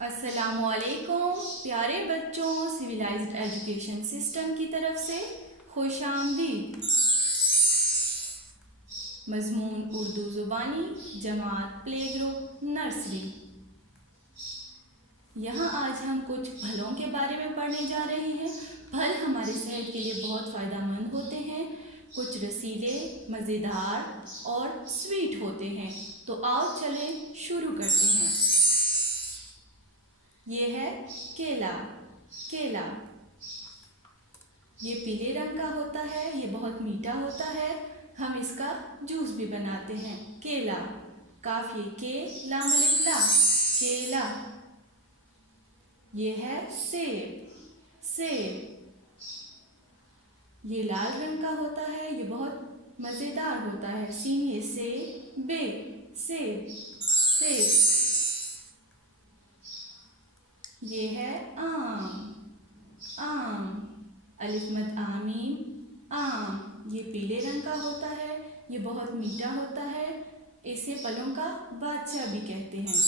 अस्सलामुअलैकुम प्यारे बच्चों, सिविलाइज्ड एजुकेशन सिस्टम की तरफ से खुशामदीद। मजमून उर्दू ज़ुबानी जमात प्ले ग्रुप नर्सरी। यहाँ आज हम कुछ फलों के बारे में पढ़ने जा रहे हैं। फल हमारे सेहत के लिए बहुत फ़ायदेमंद होते हैं। कुछ रसीले, मज़ेदार और स्वीट होते हैं। तो आओ चलें शुरू करते हैं। ये है केला। केला ये पीले रंग का होता है, ये बहुत मीठा होता है। हम इसका जूस भी बनाते हैं। केला, काफ ये के लाम अलिफ ला, केला। ये है सेब। सेब ये लाल रंग का होता है, ये बहुत मज़ेदार होता है। सीन ये से बे, सेब। सेब ये है आम। आम, अलिफ मद आमीन, आम। ये पीले रंग का होता है, ये बहुत मीठा होता है। इसे फलों का बादशाह भी कहते हैं।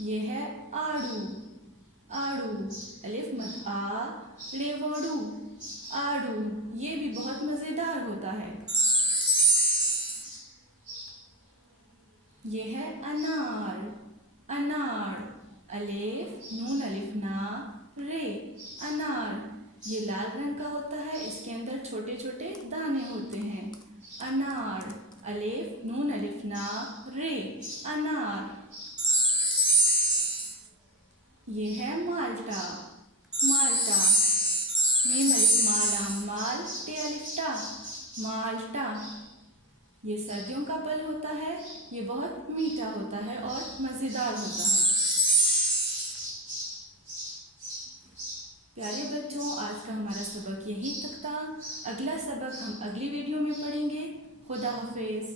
ये है आड़ू। आड़ू, अलिफ मद आ रेवाड़ू, आड़ू। ये भी बहुत मज़ेदार होता है। ये है अनार। अनार, अलिफ नून अलिफ ना रे, अनार। ये लाल रंग का होता है, इसके अंदर छोटे छोटे दाने होते हैं। अनार, अलिफ नून अलिफ ना रे, अनार। ये है माल्टा। माल्टा, मीम अलिफ मालाम माल टे अलिफ टा, माल्टा। ये सर्दियों का फल होता है, ये बहुत मीठा होता है और मज़ेदार होता है। प्यारे बच्चों, आज का हमारा सबक यहीं तक था। अगला सबक हम अगली वीडियो में पढ़ेंगे। खुदा हाफिज़।